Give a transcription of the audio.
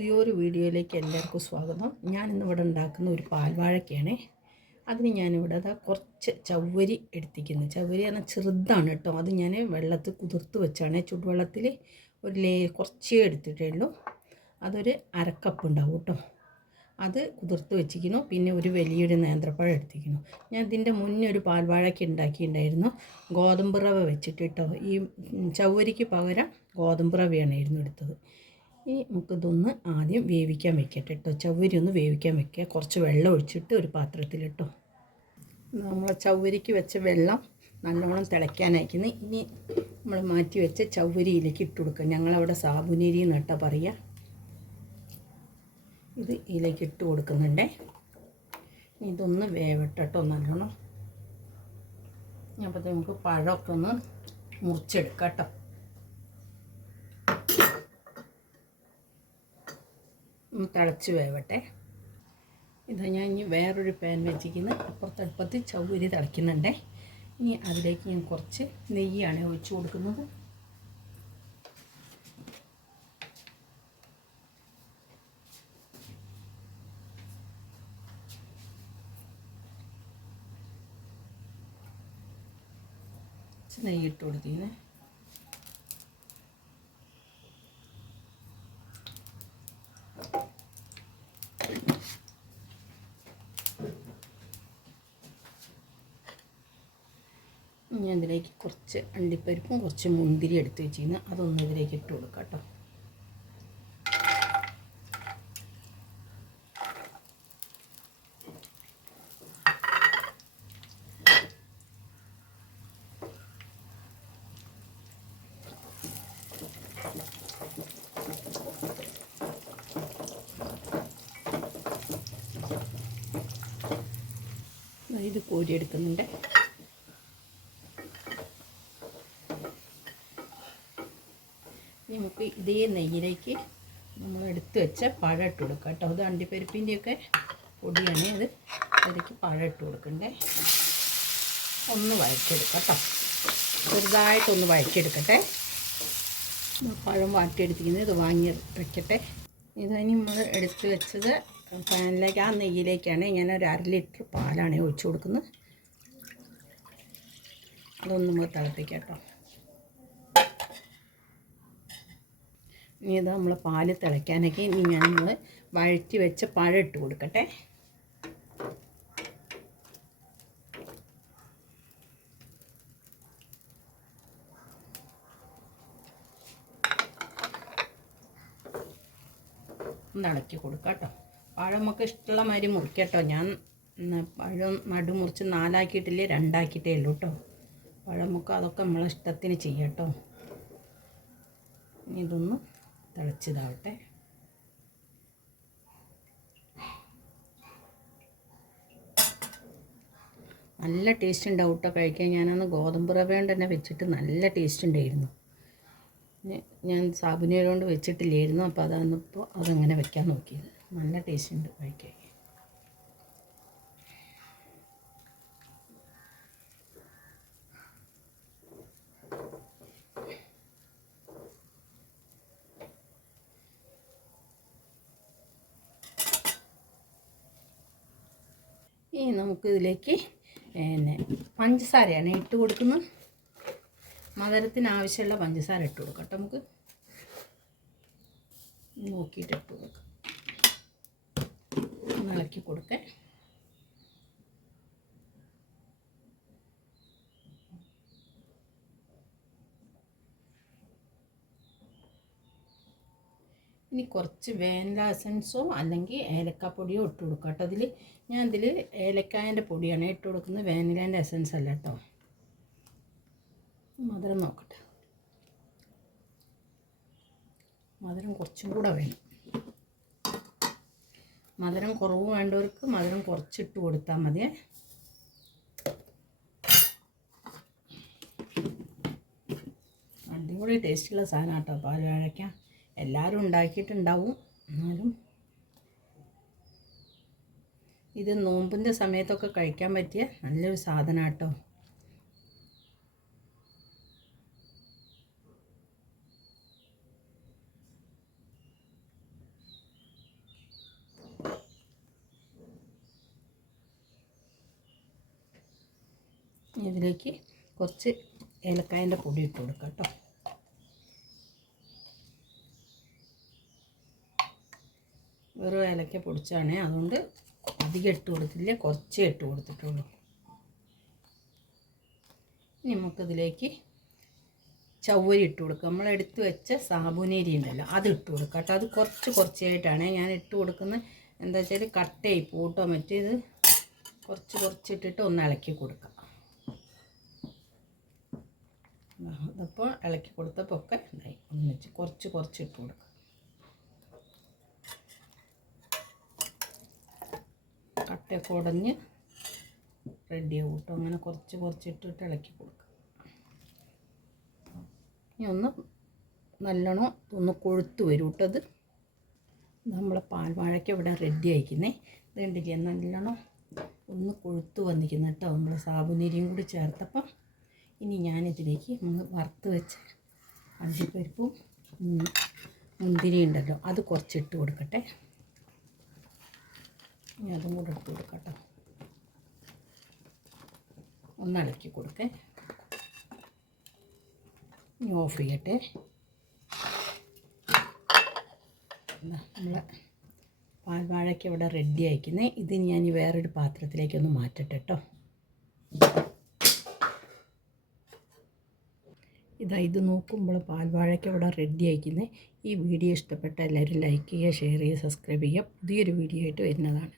പുതിയൊരു വീഡിയോയിലേക്ക് എല്ലാവർക്കും സ്വാഗതം. ഞാനിന്ന് ഇവിടെ ഉണ്ടാക്കുന്ന ഒരു പാൽവാഴക്കയാണേ. അതിന് ഞാനിവിടെ അതാ കുറച്ച് ചവ്വരി എടുത്തിരിക്കുന്നത് ചവ്വരി എന്നാൽ ചെറുതാണ് കേട്ടോ. അത് ഞാൻ വെള്ളത്തിൽ കുതിർത്ത് വെച്ചാണ്. ചുടുവെള്ളത്തിൽ ഒരു ലേ കുറച്ചേ എടുത്തിട്ടുള്ളൂ അതൊരു അരക്കപ്പ് ഉണ്ടാവും കേട്ടോ. അത് കുതിർത്ത് വെച്ചിരിക്കുന്നു. പിന്നെ ഒരു വലിയൊരു നേന്ത്രപ്പഴം എടുത്തിരിക്കുന്നു. ഞാൻ ഇതിന്റെ മുന്നേ ഒരു പാൽവാഴയ്ക്ക് ഉണ്ടാക്കിയിട്ടുണ്ടായിരുന്നു. ഗോതമ്പ് റവ വെച്ചിട്ട് കേട്ടോ. ഈ ചവ്വരിക്ക് പകരം ഗോതമ്പ് റവയാണ് എടുത്തത്. ഈ നമുക്കിതൊന്ന് ആദ്യം വേവിക്കാൻ വെക്കട്ടെ കേട്ടോ. ചവ്വരി ഒന്ന് വേവിക്കാൻ വെക്കുക. കുറച്ച് വെള്ളം ഒഴിച്ചിട്ട് ഒരു പാത്രത്തിലിട്ടോ നമ്മൾ ചവ്വരിക്ക് വെച്ച വെള്ളം നല്ലോണം തിളയ്ക്കാനായിരിക്കുന്നു ഇനി നമ്മൾ മാറ്റി വെച്ച ചവ്വരിയിലേക്ക് ഇട്ട് കൊടുക്കുക. ഞങ്ങളവിടെ സാബുനരി നട്ട പറയുക. ഇത് ഇതിലേക്ക് ഇട്ട് കൊടുക്കുന്നുണ്ടേ. ഇതൊന്ന് വേവട്ടോ നല്ലോണം. അപ്പോൾ നമുക്ക് പഴമൊക്കെ ഒന്ന് മുറിച്ചെടുക്കാം കേട്ടോ. തിളച്ച് വേവട്ടെ. ഇത് ഞാൻ ഇനി വേറൊരു പാൻ വെച്ചിരിക്കുന്നത് അപ്പുറത്ത് അടുപ്പത്ത് ചൗരി തിളയ്ക്കുന്നുണ്ടേ. ഇനി അതിലേക്ക് ഞാൻ കുറച്ച് നെയ്യാണ് ഒഴിച്ച് കൊടുക്കുന്നത്. നെയ്യിട്ട് നെയ്യ് ഇട്ട് ഞാൻ ഇതിലേക്ക് കുറച്ച് അണ്ടിപ്പരിപ്പും കുറച്ച് മുന്തിരി എടുത്ത് വെച്ചിരുന്നു അതൊന്ന് ഇതിലേക്ക് ഇട്ട് കൊടുക്കാം കേട്ടോ. ഇത് കോരിയെടുക്കുന്നുണ്ട് നമുക്ക് ഇതേ നെയ്യിലേക്ക് നമ്മൾ എടുത്ത് വെച്ച പഴം ഇട്ട് കൊടുക്കുക കേട്ടോ. അത് അണ്ടിപ്പരിപ്പിന്റെയൊക്കെ പൊടിയാണ് അത്. അതിലേക്ക് പഴം ഇട്ട് കൊടുക്കണ്ടേ? ഒന്ന് വഴറ്റിയെടുക്കാം കേട്ടോ. ചെറുതായിട്ടൊന്ന് വഴറ്റിയെടുക്കട്ടെ. പഴം വാട്ടിയെടുത്തിരിക്കുന്നത് ഇത് വാങ്ങി വെക്കട്ടെ. ഇതിനി നമ്മൾ എടുത്ത് വെച്ചത് പാനിലേക്ക് ആ നെയ്യിലേക്കാണ്. ഇങ്ങനെ ഒരു അര ലിറ്റർ പാലാണ് ഒഴിച്ചു കൊടുക്കുന്നത്. അതൊന്നും തിളപ്പിക്കാം കേട്ടോ. ഇനി ഇത് നമ്മൾ പാൽ തിളയ്ക്കാനൊക്കെ ഇനി ഞാൻ നമ്മൾ വഴറ്റി വെച്ച പഴം ഇട്ട് കൊടുക്കട്ടെ. ഇളക്കി കൊടുക്കാം കേട്ടോ. പഴം നമുക്ക് ഇഷ്ടമുള്ള മാതിരി മുറിക്കട്ടോ ഞാൻ പഴം നടു മുറിച്ച് നാലാക്കിയിട്ടില്ലേ രണ്ടാക്കിയിട്ടേ ഉള്ളൂ കേട്ടോ. പഴം നമുക്ക് അതൊക്കെ നമ്മളെ ഇഷ്ടത്തിന് ചെയ്യാം കേട്ടോ. ഇനി ഇതൊന്ന് തിളച്ചിതാവട്ടെ. നല്ല ടേസ്റ്റ് ഉണ്ടാവും കേട്ടോ കഴിക്കാൻ. ഞാനന്ന് ഗോതമ്പ് റവ തന്നെ വെച്ചിട്ട് നല്ല ടേസ്റ്റ് ഉണ്ടായിരുന്നു. ഞാൻ സാബുനീരോണ്ട് വെച്ചിട്ടില്ലായിരുന്നു. അപ്പോൾ അതാണിപ്പോൾ അതങ്ങനെ വെക്കാൻ നോക്കിയത്. നല്ല ടേസ്റ്റ് ഉണ്ട് കഴിക്കാൻ. ഇനി നമുക്ക് ഇതിലേക്ക് പിന്നെ പഞ്ചസാരയാണ് ഇട്ട് കൊടുക്കുന്നത് മധുരത്തിന് ആവശ്യമുള്ള പഞ്ചസാര ഇട്ട് കൊടുക്കാം നമുക്ക്. നോക്കിയിട്ട് ഇട്ട് കൊടുക്കാം. ഇളക്കി കൊടുക്കേ. ഇനി കുറച്ച് വേനില എസൻസോ അല്ലെങ്കിൽ ഏലക്കാപ്പൊടിയോ ഇട്ട് കൊടുക്കുക കേട്ടോ. അതിൽ ഞാൻ ഇതിൽ ഏലക്കായന്റെ പൊടിയാണ് ഇട്ട് കൊടുക്കുന്നത്. വേനിലേന്റെ എസൻസ് അല്ല കേട്ടോ. മധുരം നോക്കട്ടെ. മധുരം കുറച്ചും കൂടെ വേണം. മധുരം കുറവ് വേണ്ടവർക്ക് മധുരം കുറച്ചിട്ട് കൊടുത്താൽ മതിയേ അടിപൊളി ടേസ്റ്റുള്ള സാധനം കേട്ടോ പാൽ വാഴയ്ക്ക. എല്ലാവരും ഉണ്ടാക്കിയിട്ടുണ്ടാവും. എന്നാലും ഇത് നോമ്പിന്റെ സമയത്തൊക്കെ കഴിക്കാൻ പറ്റിയ നല്ലൊരു സാധനം കേട്ടോ ഇതിലേക്ക് കുറച്ച് ഏലക്കായന്റെ പൊടി ഇട്ട് കൊടുക്കാം കേട്ടോ. വെറും ഏലക്ക പൊടിച്ചാണ്. അതുകൊണ്ട് അധികം ഇട്ട് കൊടുത്തില്ല. കുറച്ചേ ഇട്ട് കൊടുത്തിട്ടുള്ളൂ. ഇനി നമുക്കിതിലേക്ക് ചവ്വരി ഇട്ട് കൊടുക്കുക നമ്മൾ എടുത്ത് വെച്ച സാബുനേരി ഉണ്ടല്ലോ അത് ഇട്ട് കൊടുക്കുക കേട്ടോ. അത് കുറച്ച് കുറച്ചായിട്ടാണ് ഞാൻ ഇട്ട് കൊടുക്കുന്നത് എന്താ വെച്ചാൽ കട്ടയായി പൂട്ടോ മറ്റേത് കുറച്ച് കുറച്ചിട്ടിട്ട് ഒന്ന് ഇളക്കി കൊടുക്കുക അതപ്പോൾ ഇളക്കി കൊടുത്തപ്പോൾ ഒക്കെ ഉണ്ടായി ഒന്നിച്ച് കുറച്ച് കുറച്ച് ഇട്ട് കൊടുക്കുക കട്ടയൊക്കെ കുടഞ്ഞ് റെഡിയാവും കേട്ടോ അങ്ങനെ കുറച്ച് കുറച്ച് ഇട്ടിട്ട് ഇളക്കി കൊടുക്കുക ഇനി ഒന്ന് നല്ലോണം ഒന്ന് കൊഴുത്ത് വരും കേട്ടോ അത്. നമ്മളെ പാൽവാഴയ്ക്ക് ഇവിടെ റെഡി ആയിക്കുന്നേ. ഇതുണ്ടില്ലേ നല്ലോണം ഒന്ന് കൊഴുത്ത് വന്നിരിക്കുന്നു കേട്ടോ നമ്മൾ സാബുനരിയും കൂടി ചേർത്തപ്പം ഇനി ഞാനിതിലേക്ക് നമ്മൾ വറുത്ത് വെച്ച അണ്ടിപ്പരിപ്പും മുന്തിരി ഉണ്ടല്ലോ. അത് കുറച്ചിട്ട് കൊടുക്കട്ടെ. ഇനി അതും കൂടെ ഇട്ട് കൊടുക്കട്ടോ. ഒന്ന് ഇളക്കി കൊടുക്കേ. ഇനി ഓഫ് ചെയ്യട്ടെ. നമ്മളെ പാൽവാഴയ്ക്ക് ഇവിടെ റെഡി ആയിക്കുന്നത് ഇത് ഞാൻ വേറൊരു പാത്രത്തിലേക്കൊന്ന് മാറ്റട്ടെ കേട്ടോ ഇതാ ഇത് നോക്കുമ്പോൾ പാൽവാഴയ്ക്ക് ഇവിടെ റെഡി ആയിക്കുന്നത് ഈ വീഡിയോ ഇഷ്ടപ്പെട്ട എല്ലാവരും ലൈക്ക് ചെയ്യുക ഷെയർ ചെയ്യുക സബ്സ്ക്രൈബ് ചെയ്യുക. പുതിയൊരു വീഡിയോ ആയിട്ട് വരുന്നതാണ്.